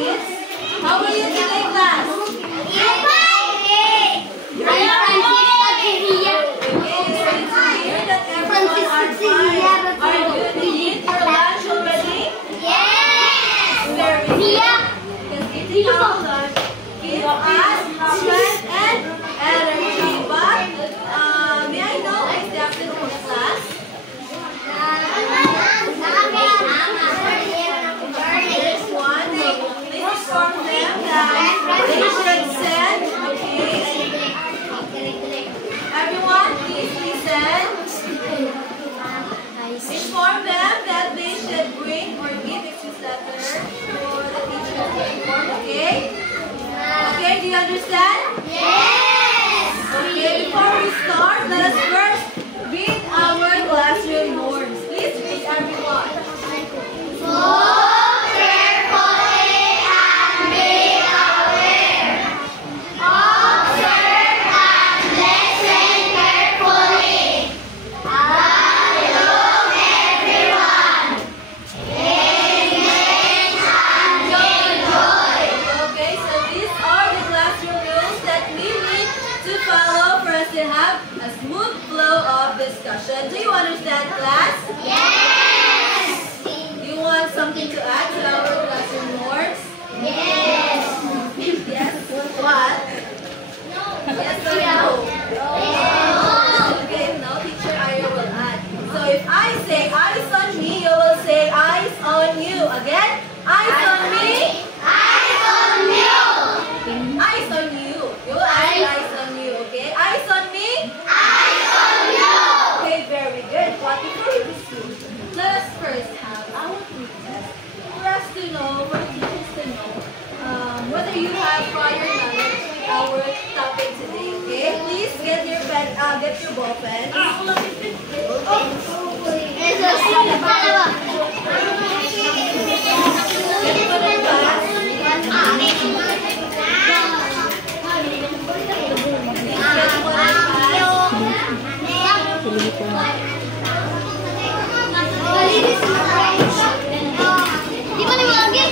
worksheets. How are you today, class? Inform them that they should bring or give excuse letter for the teacher to inform, okay? Okay, do you understand? Yes! Okay, before we start, let us first read our classroom norms. Please read everyone. Move carefully and be aware. Observe and listen carefully. To have a smooth flow of discussion. Do you understand, class? Yes! Do you want something to add to our classroom norms? Yes! Yes? What? No. Yes or no? No. Okay, now teacher Aya will add. So if I say eyes on me, you will say eyes on you. Again? Eyes on me. Eyes on you. Eyes on you. You will ask eyes on you, okay? Eyes on me. Eyes on you. Okay, very good. But before we proceed, let us first have our pretest for us to know, for the teachers to know, whether you have prior knowledge with our topic today, okay? Please get your pen, get your ball pen. Di ba naman lagi?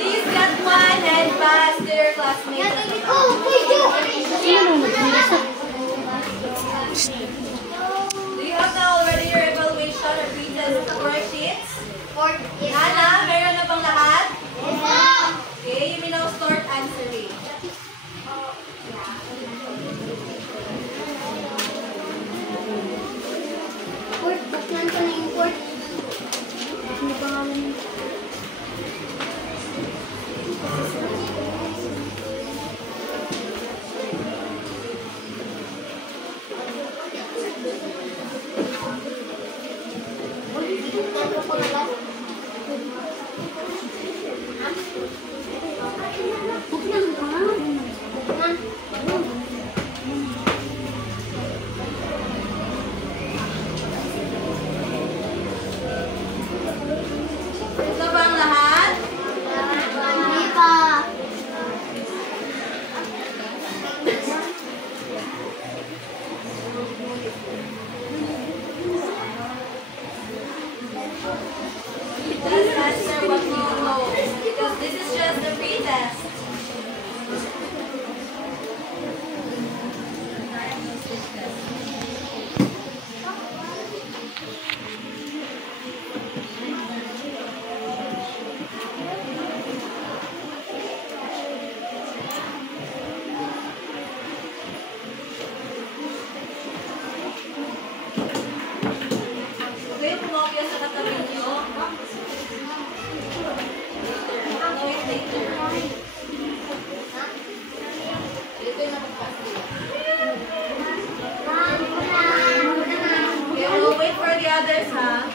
Please get one and pass to your classmates. Do you have now already your evaluation or pretest worksheets? Ana, meron na bang lahat? Okay, you may now start answering. Ito ba ang lahat? Just answer what you know, because this is just the pretest. Okay, pumopya sa katabi niyo. Ito yung napagpasok. Okay, we'll wait for the others, ha?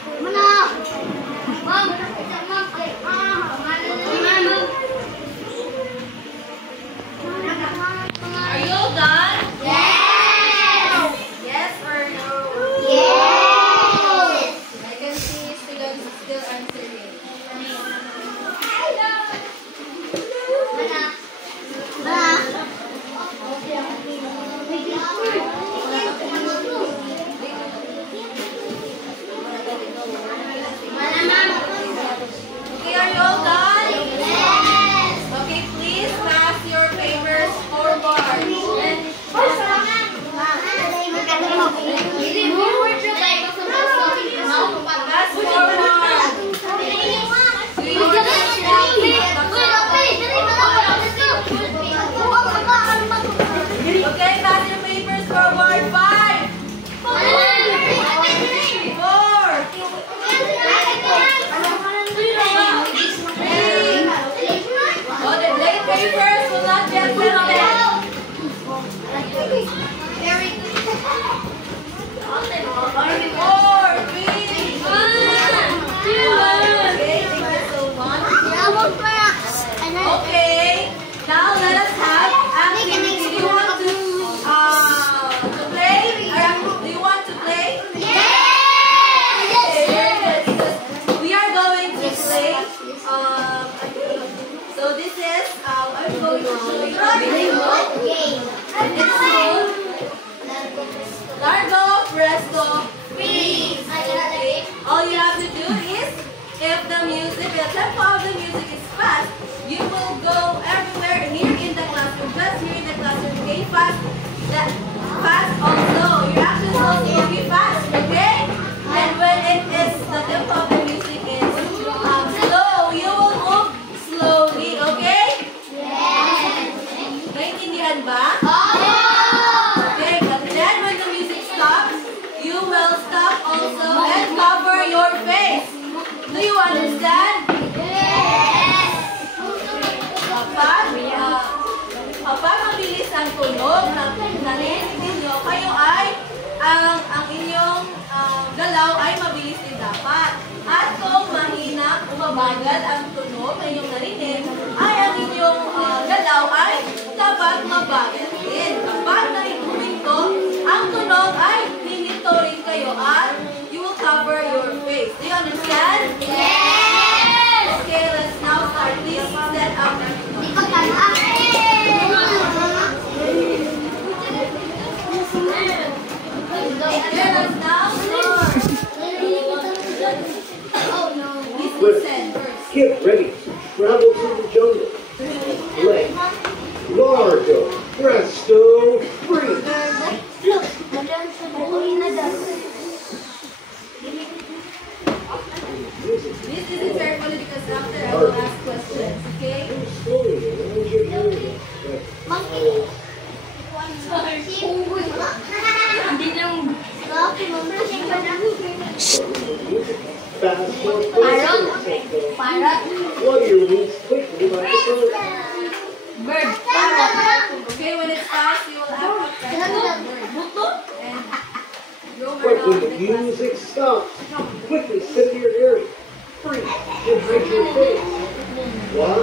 Okay. Now let us have activity. Do you want to play? Do you want to play? Okay, very good. We are going to play. So this is I'm going to show you a video. It's called Largo, Presto, Freeze. Okay. All you have to do is, if the tempo of the music is fast, you will go everywhere here in the classroom. Just here in the classroom. Okay, fast also. Your actions also will be fast. Okay. And when the tempo of the music is slow, you will move slowly. Okay. Naintindihan ba? Okay. But then when the music stops, you will stop also and cover your face. Do you understand? Kapag mabilis ang tunog ng narinig ninyo, kayo ay ang inyong galaw ay mabilis din dapat. At kung mahina o mabagal ang tunog na inyong narinig, ay ang inyong galaw ay dapat mabagal din. Kapag huminto ang tunog ay hinito rin kayo at you will cover your face. Do you understand? Yes! Okay, let's now start. Please set up everyone. Let us now start. Listen first. Get ready. Travel to the jungle. Play. Largo. Presto. Freeze. Listen carefully because after I will ask questions, okay? Slowly around your area. Fast or Flutter your wings quickly like a bird. Bird. Okay, when it's fast, you will have to press the bird. And go But when around the the class. music stops, quickly sit in your area. Freeze and hide your face. Why?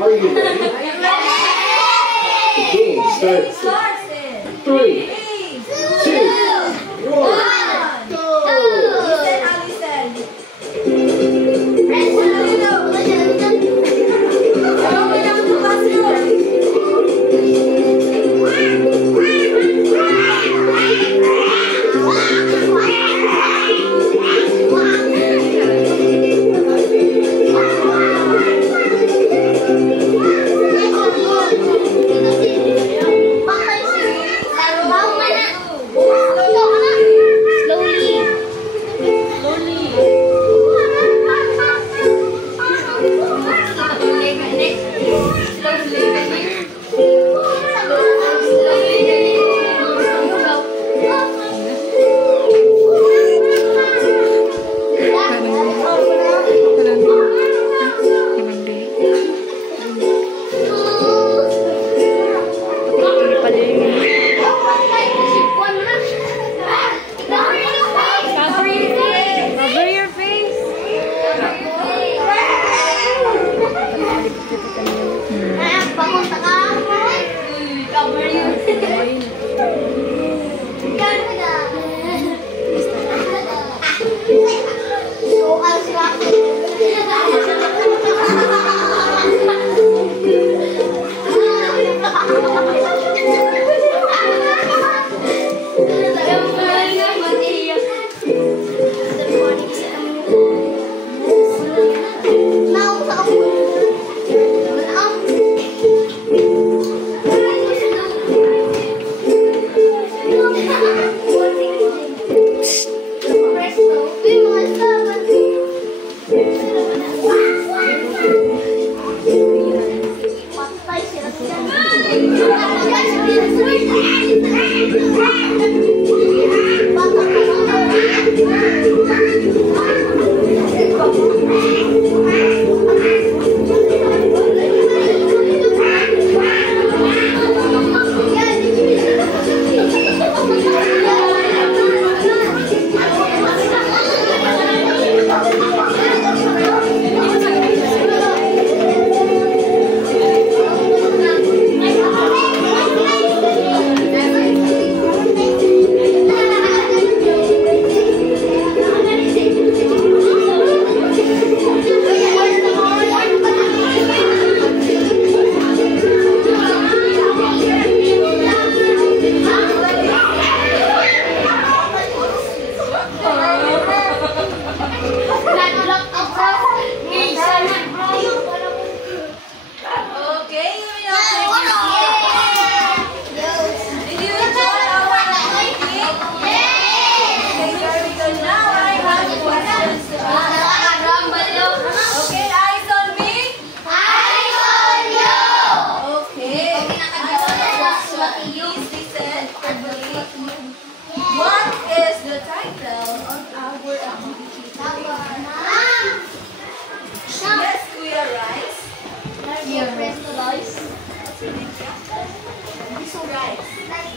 Are you ready? Are you ready? The game It starts. starts in 3, 2, 1, 1. go! Listen, Alison. What do you know? Going out to classroom. Bye. Please listen carefully. What is the title of our activity today? Yes, Kuya Rice. Rice. Rice.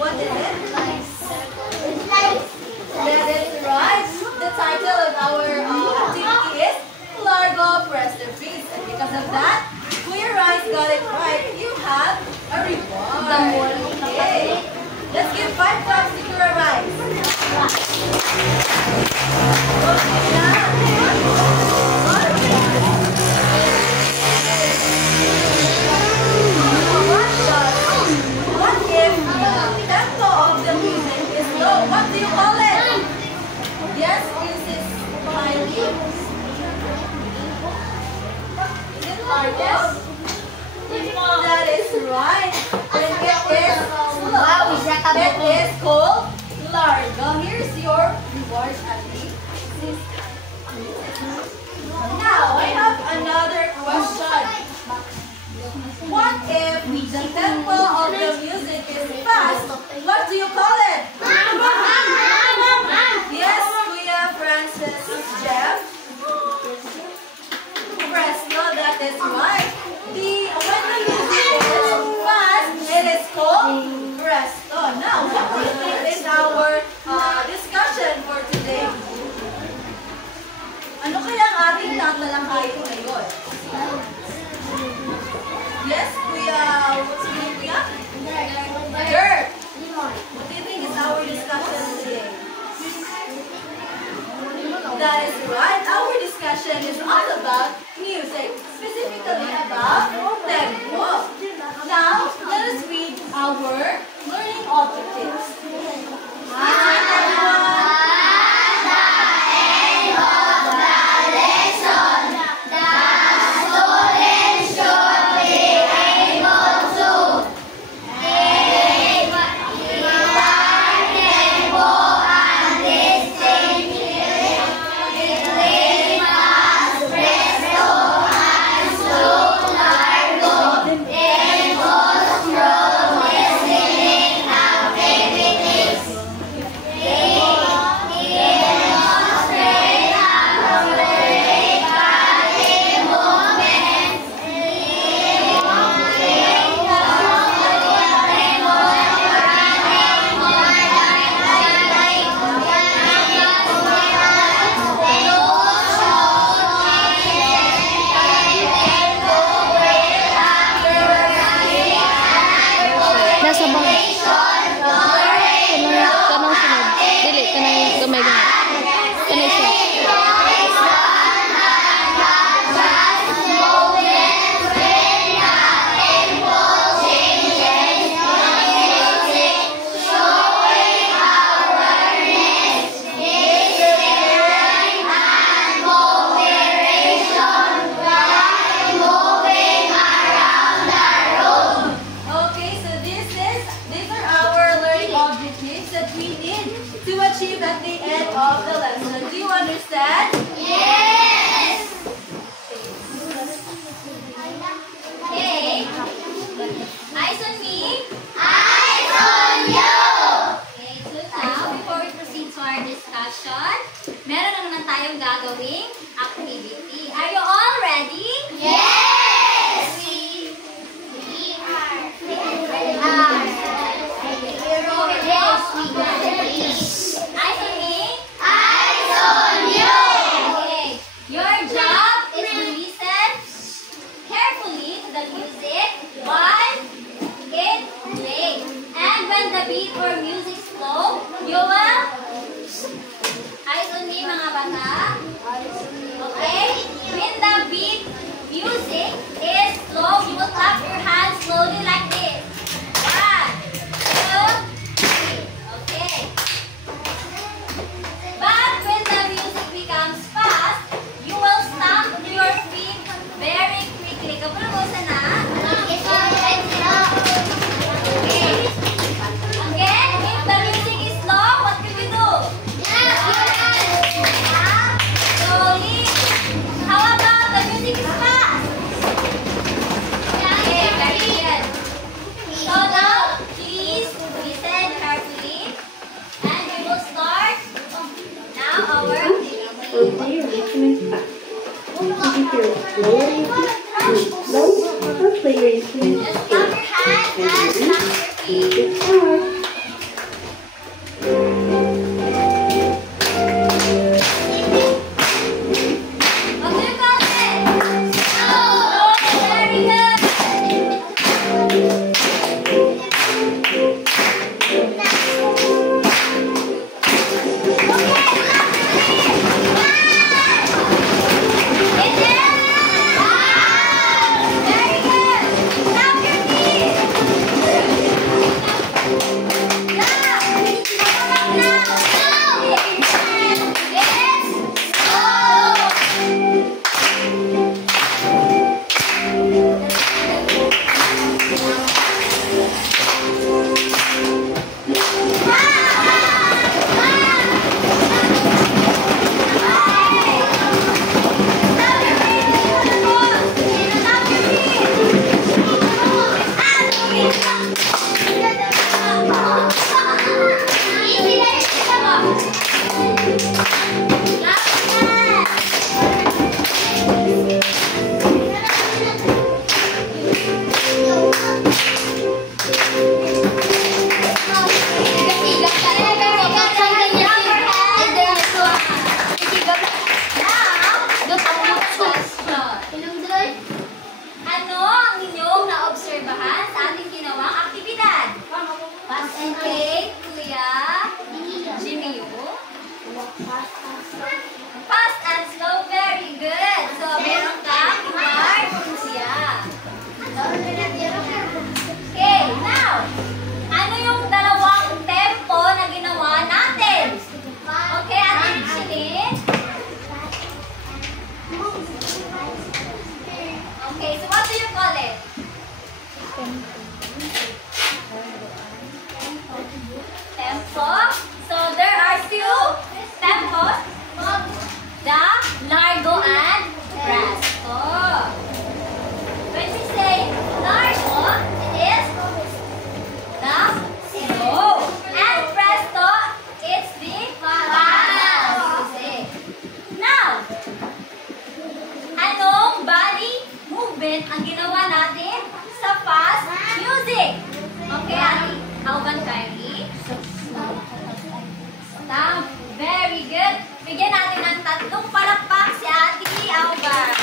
What is it? That is right. The title of our activity is Largo Press the Freeze. And because of that, Kuya Rice got it right. You have a reward. Okay. Let's give 5 claps to Kuya Rice. Okay, what if the tempo of the music is low? What do you call it? Yes, this is highly. Is it largest? That is right. And it is called largo. Here's your reward, Andy. Now, I have another question. What if the tempo of the music is fast? What do you call it? Yes, Kuya Francis Jeff. Presto, that is right. When the music is fast, it is called presto. Now, what do you think is our discussion for today? Ano kaya ang ating tatalakayin ngayon? Yes, Kuya. What's your name, Kuya? Dirt. What do you think is our discussion today? That is right. Our discussion is all about music, specifically about tempo. Now, let us read our learning objectives. Hi, everyone. Meron na naman tayong gagawing activity. Are you all ready? Yes! We are. Eyes on me. Eyes on you. Okay. Your job is to listen carefully to the music while it plays. And when the beat or music is slow, you will eyes on me, mga bata. Okay? When the beat music is slow, you will clap your hands slowly like this. 1, 2, 3. Okay. But when the music becomes fast, you will stamp your feet very quickly. Kapulosan na. Okay. Again, if the music is slow, what can you do? Slowly. How about the music is fast? Okay, very good. Fast and slow, very good. So, meron kang reward, Lucia. Okay, now, ano yung dalawang tempo na ginawa natin? Okay, Ate Richelyn? Okay, so what do you call it? Tempo. So, there are two tempos. The largo and presto. When we say largo, it is the slow. And presto, it's the fast. Now, anong body movement ang ginawa natin sa fast music? Okay, Ate Alban Kylie? Stamp. Very good. Bigyan natin ng tatlong palakpak si Ate Alban.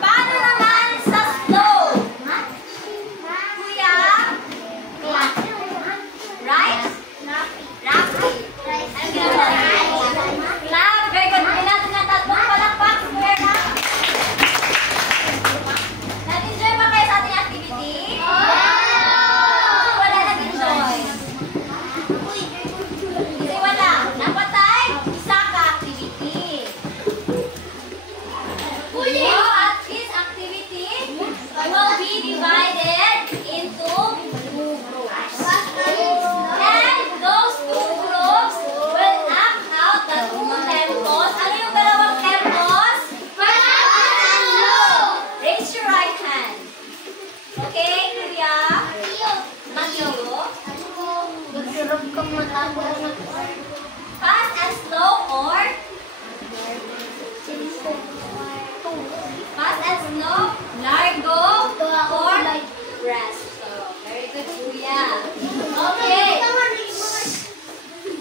Paano naman sa slow? Kuya? Right? Rapid. Ano ginawa natin? Clap. Very good. Bigyan natin ng tatlong palakpak. Kuya. Nag-enjoy ba kayo sa ating activity? Wala nag-enjoy. Kasi wala. Napatay, isa ka activity. So, at this activity will be divided into two groups. And those two groups will act out the two tempos. Ano yung dalawang tempos? Raise your right hand. Okay, Kuya? Magyo. Fast and slow or? Fast and slow, largo or presto. Very good, Kuya. Okay.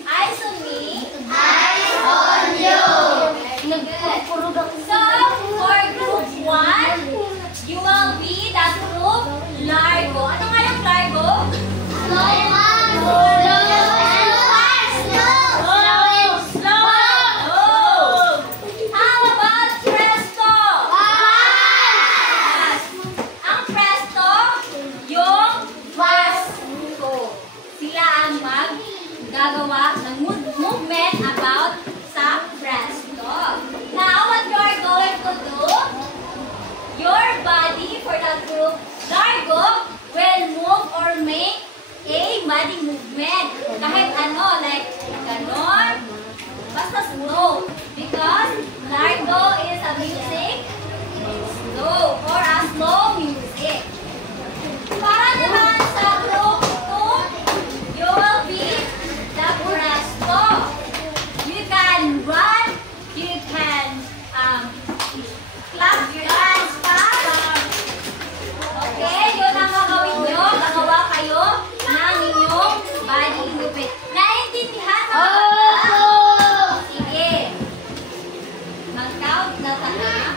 Eyes on me. Eyes on you. Very good. So, for group 1, you will be the group largo. Ano nga yung largo? How about presto? Fast. Ang presto, yung fast. Sila ang gagawa ng movement about sa presto. Now, what you are going to do, your body for the group largo will move or make a body movement. Kahit ano, like ganon, basta slow. Because largo is a music slow or a slow music. Para naman sa group 2, you will be the presto. You can run, you can bata na.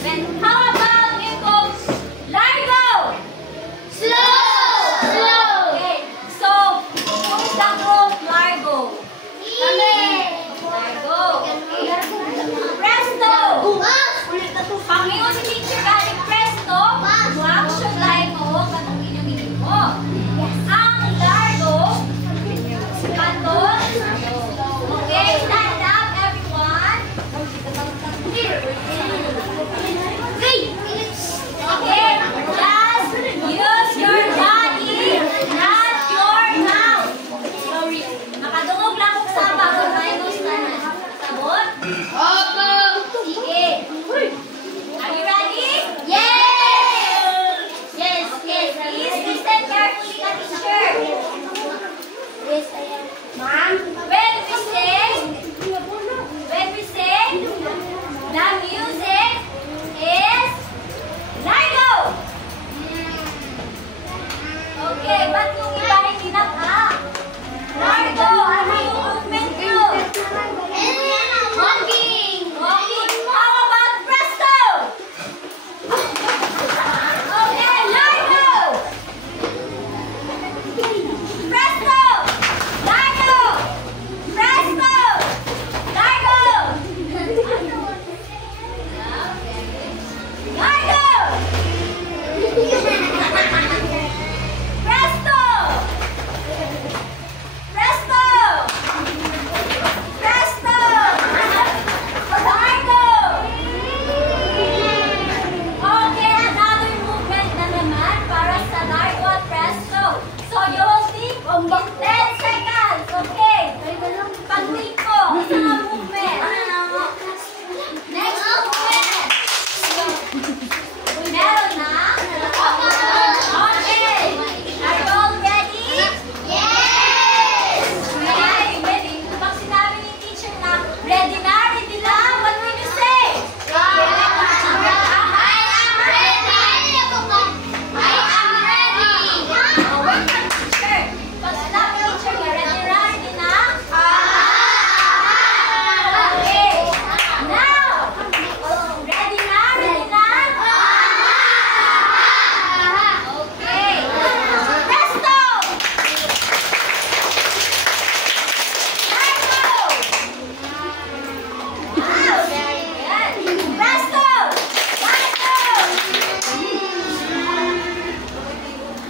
Then how about you go Largo? Slow. Okay. So, who's the group Largo? Largo. Presto. Panginoon si teacher galing Presto. Action line mo, katong inyong mo. Ang Largo, Canton. Okay, stand up everyone. Okay, just use your body, not your mouth. Sorry, nakadungog lang kung sa bago tayo gusto na. Sabot? Sige. Are you ready? Yes. Please listen carefully ka teacher. Yes, I am. Ma'am. When we say, the music is Largo. Okay, ba't yung iba hindi naka? Largo, ano yung movement nyo? Walking. How about Presto? Okay, Largo. Presto. Largo. Presto. Largo. Largo. Presto. Presto. Presto. Largo. Okay, another movement na naman para sa Largo at Presto. So you will think in 10 seconds. Okay. Pag-think ko, isa nga movement. Next movement. Meron na? Okay. Are you all ready? Yes. Okay, ready. Pag sinabi ni teacher na, ready na, what will you say? I am ready. Oh, wait lang, teacher. Pag sinabi ni teacher na, ready na? Okay. Now, ready na? Okay. Presto! Largo! Wow, very good. Presto!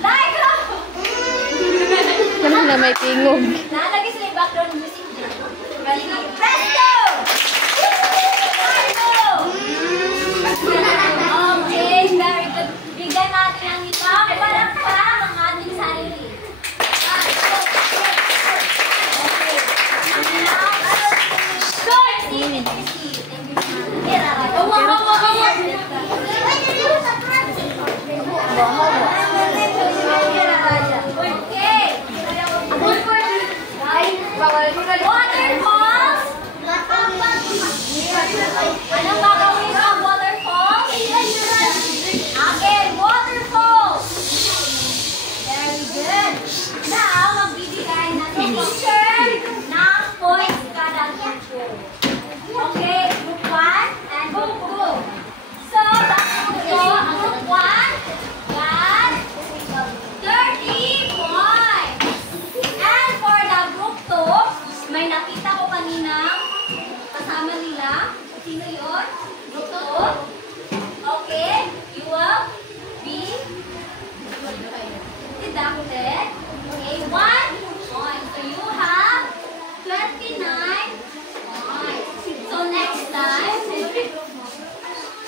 Largo! Ano na may tingog? Nalagay sila yung background music dyan. Galing. Presto! Largo! Okay, very good. Bigyan natin ang isang palakpak ang ating sarili. Okay. Now, short seat. Thank you. Okay. Waterfalls. Anong gagawin sa waterfalls? Again, waterfalls. Very good. Now, magbibigay na si teacher ng points kada group. Okay, group 1 and group 2. So, group 2, ang group 1 got 30 points. And for the group 2, may nakita ko kanina kasama nila. Sino yun? Group 2. Okay, you will be deducted. Okay, 1 point. So you have 29 points. So next time,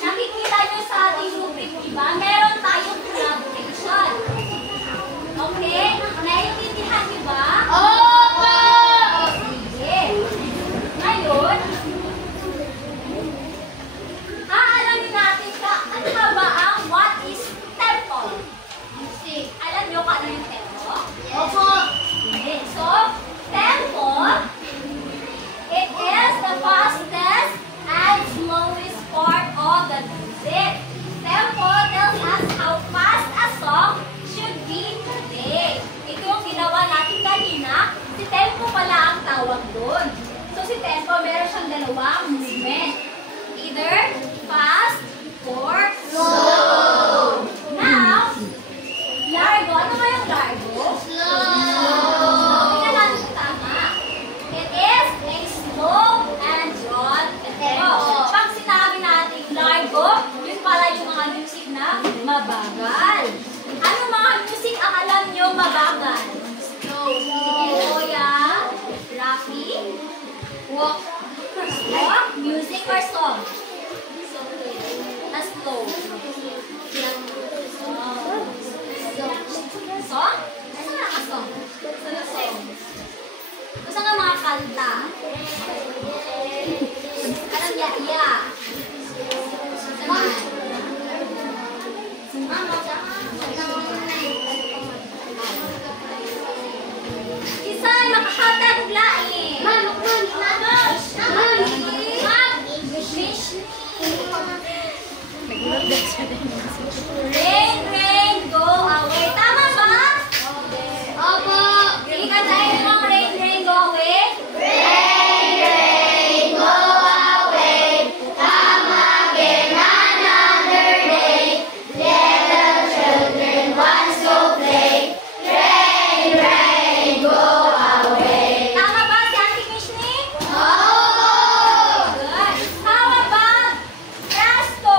nakikita nyo sa ating rubric, diba? Meron tayong collaboration. Okay? Naiintindihan nyo ba? Opo! Sige. Ngayon, aalamin natin ano ba ang what is tempo? Alam nyo kung ano yung tempo? Opo! Okay. So, tempo, it is the fastest and slowest part of the music. Tempo tells us mabagal. Ano mga music ang alam nyo mabagal? Slow. Kuya, Rafi, walk. Walk, music or song? Slow. Song? Nasaan nga ang song? Gusto nga mga kanta. Anong ya? Isay, makakatag og lain. Rain, rain, go away. Tama ba? Opo. Sige ka tayo ng rain, rain, go away. Rain, rain, go away. Come again another day. Little children once go play. Rain, rain, go away. Tama ba si Auntie Mishni? Oo. Good. How about Presto?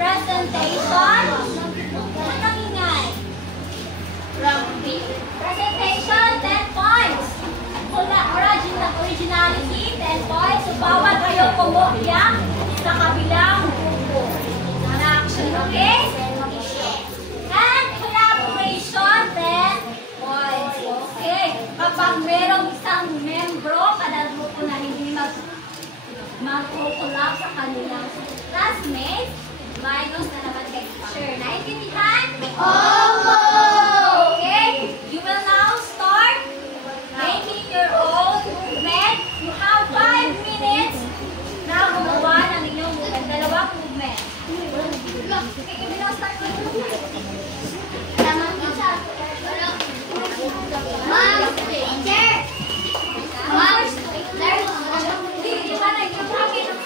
Presentation. Matangingay. Presentation, 10 points. Originality, 10 points. So, bawal kayo kumopya sa kabilang grupo. Okay? And collaboration, 10 points. Okay. Kapag merong isang membro, kada grupo na hindi mag-collab sa kanilang classmates, minus na naman kay teacher. Naintindihan? Opo! Okay? You will now start making your own movement. You have 5 minutes na gumawa ng inyong movement. Dalawang movement. Okay, you will now start with movement. Tamang teacher. Ma'am, teacher. Ma'am, hindi ba na yung akin ang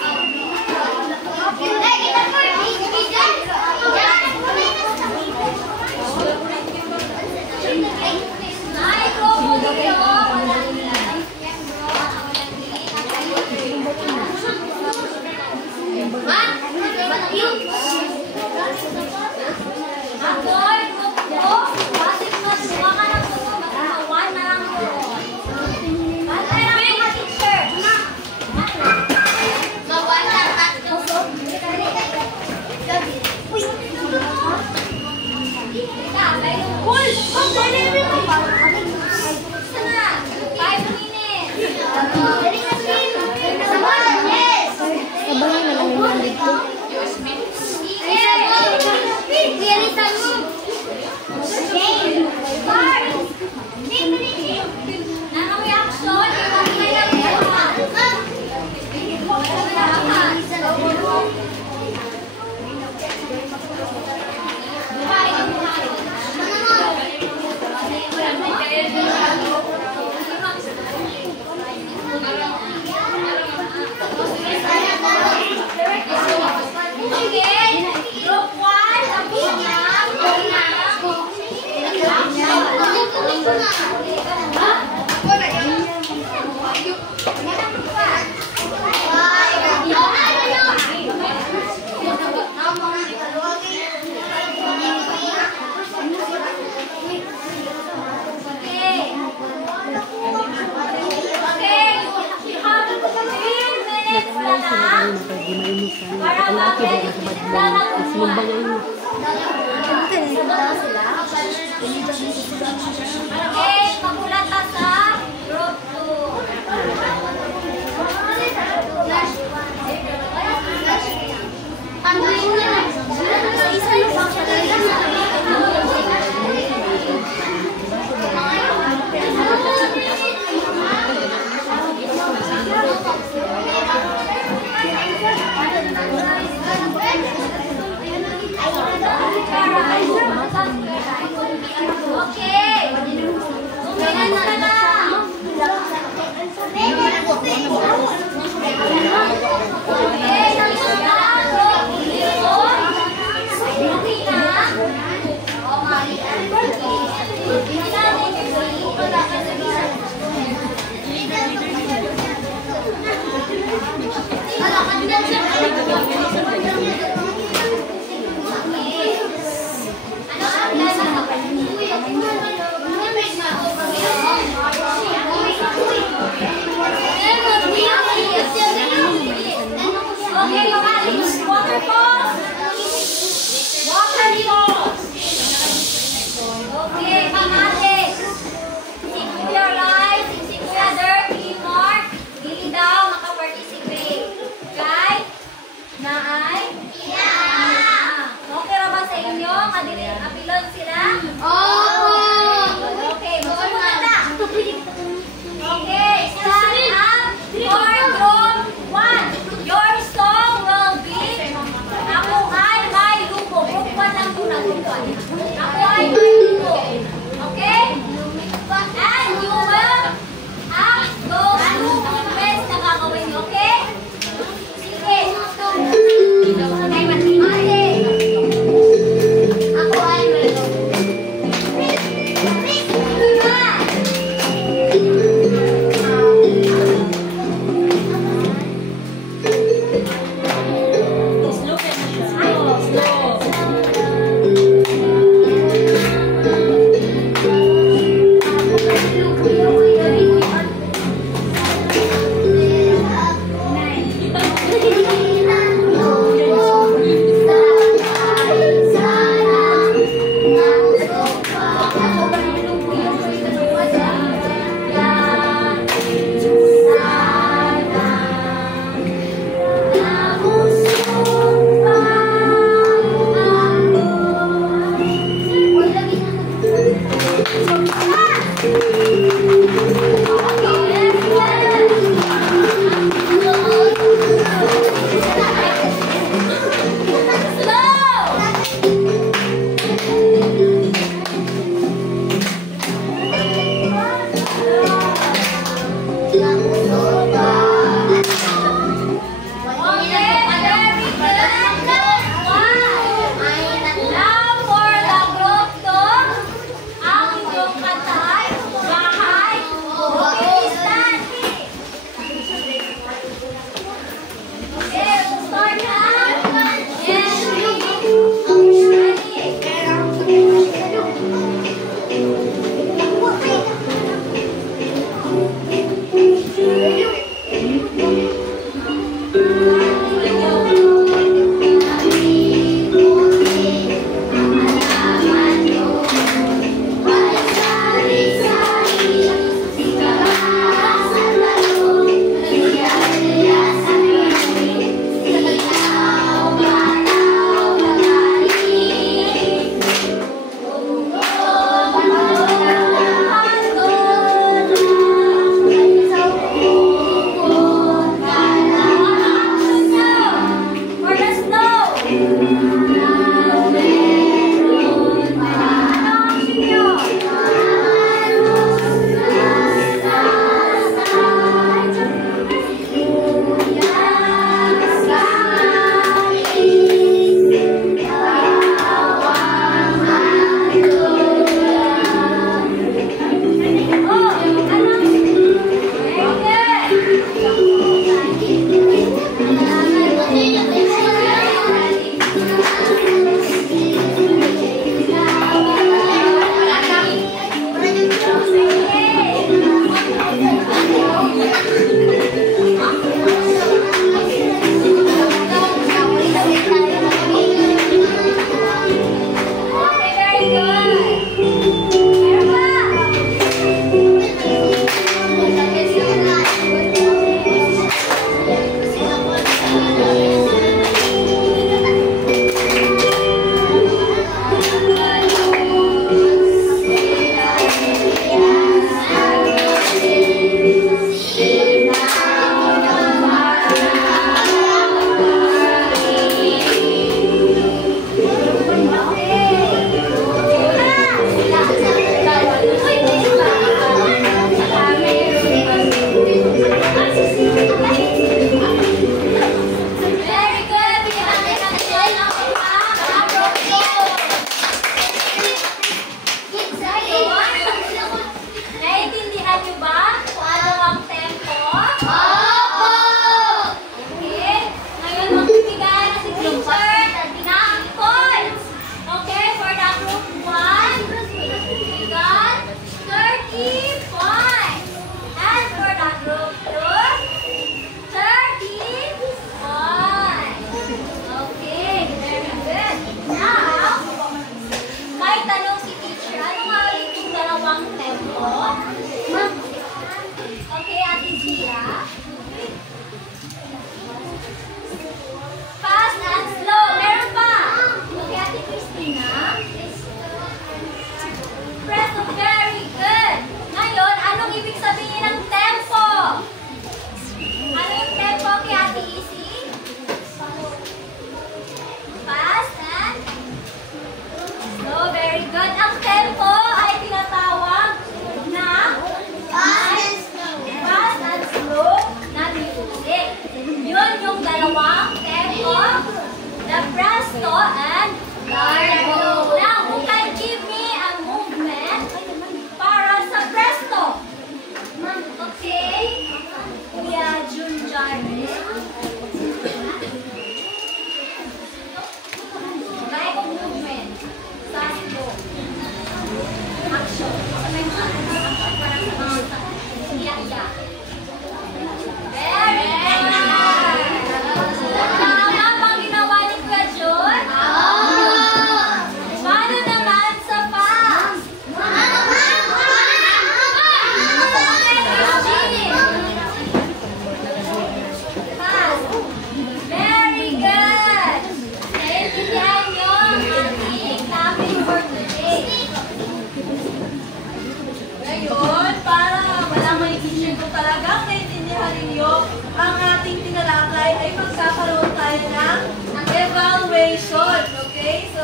evaluation. Okay, so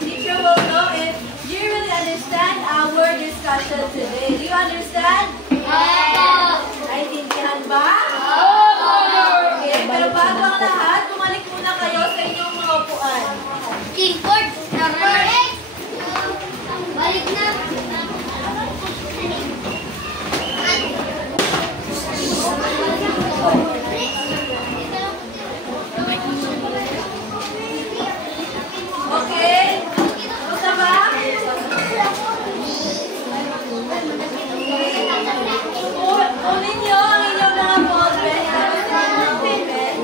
teacher will know if you really understand our discussion today. Do you understand? Yes! Naintindihan ba? Okay, pero bago ang lahat, bumalik muna kayo sa inyong mga upuan. Keyboard! Balik na! Okay? Gusto ba? Kunin nyo ang inyong mga ball pen. Tapos ang mga ball pen.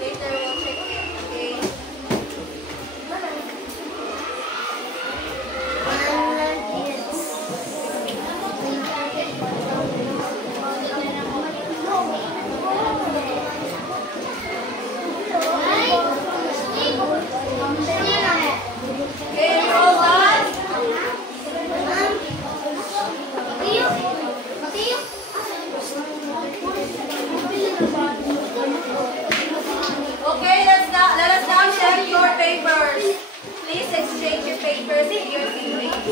Later we'll check it, okay? Okay, hold on. Okay, let us now check your papers. Please exchange your papers with your teammates.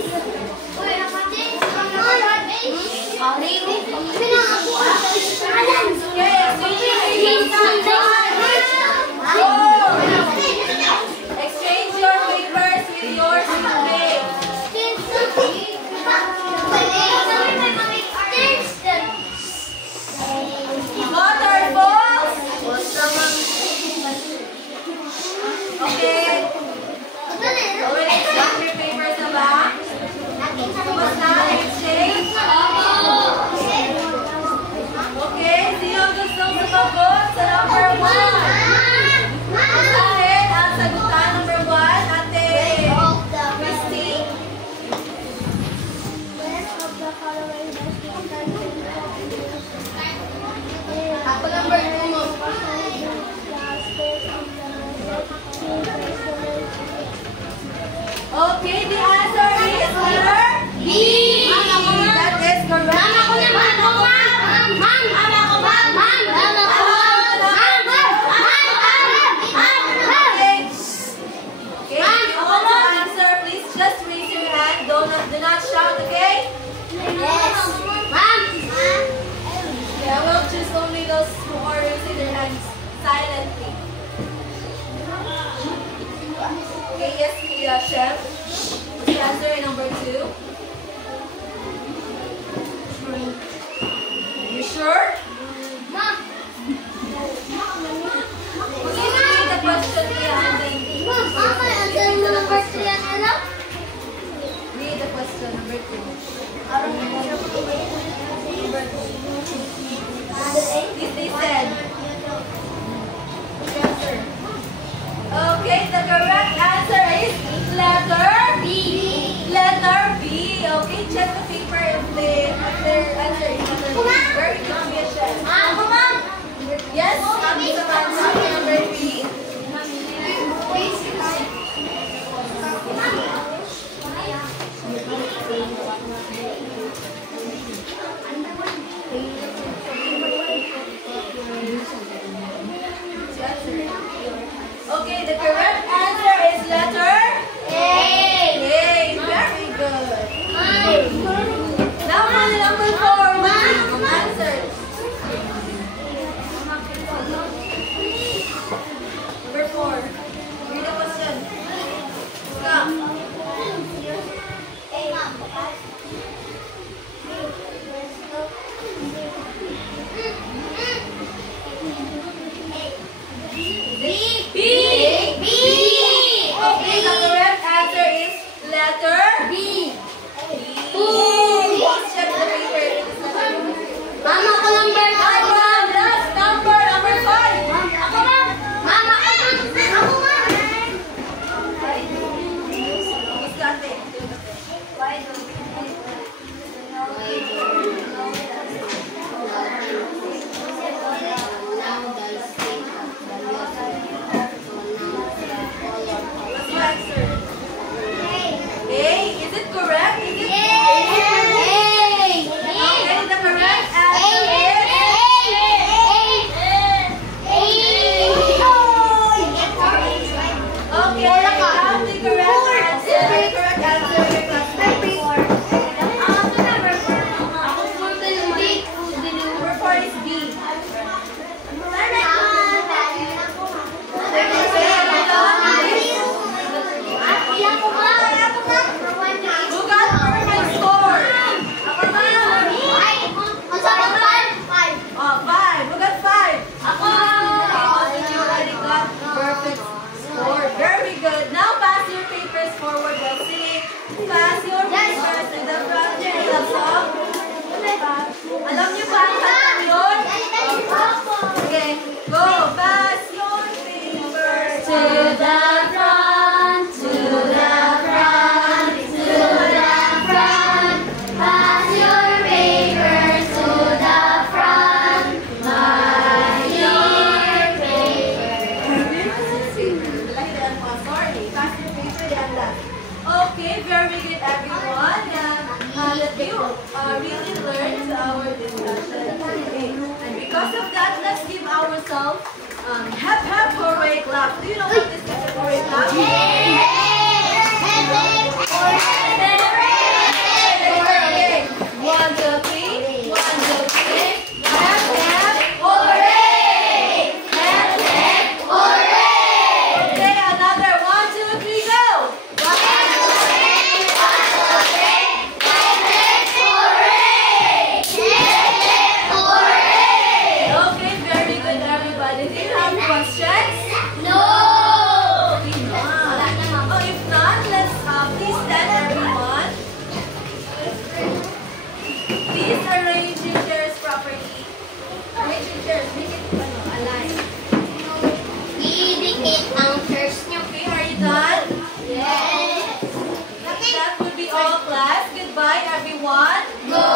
Okay, exchange your papers. Exchange your papers with your teammates. Water balls. Okay. Already exchange your papers na ba? Tapos na, exchange. Okay, sino ang gustong sumagot sa number 1? Basahin ang sagutan number 1, Ate Christy. Ako number 2. Okay, the answer is letter B. That is correct. Okay, if you want to answer, please just raise your hand. Do not shout, okay? Yeah, we'll choose only those who are raising their hands silently. Okay, yes, chef. The answer is number 2. You sure? Please read the question here and then read the question number 2. They said. Okay, the correct answer is letter B. Letter B. Okay, check the paper if their answer is letter B. Very good, yes, chef. Yes, kami sa answer number B. Okay, the correct answer is letter A. Very good. Now for the number 4, answer. Number 4. Read the question. Stop. B. Okay, the correct answer is letter B. Please check the paper. Mama ko number 5. Last number 5. Ako ma. Mama ko. Ako ma. Iskate. Okay, very good everyone. That you really learned our discussion today. And because of that, let's give ourselves hep hep hooray clap. Do you know what this is a hooray clap? Okay. 1, 2, 3. 1, 2, 3. Hep hep hooray! Hep hep hooray! Okay, another 1, 2, 3, go! Okay, very good everybody. Do you have questions? No! Oh, if not, let's please stand everyone. Please arrange your chairs properly. Arrange your chairs. Make it aligned. Idikit ang chairs niyo. Okay, are you done? Yes! That would be all class. Goodbye everyone. Goodbye!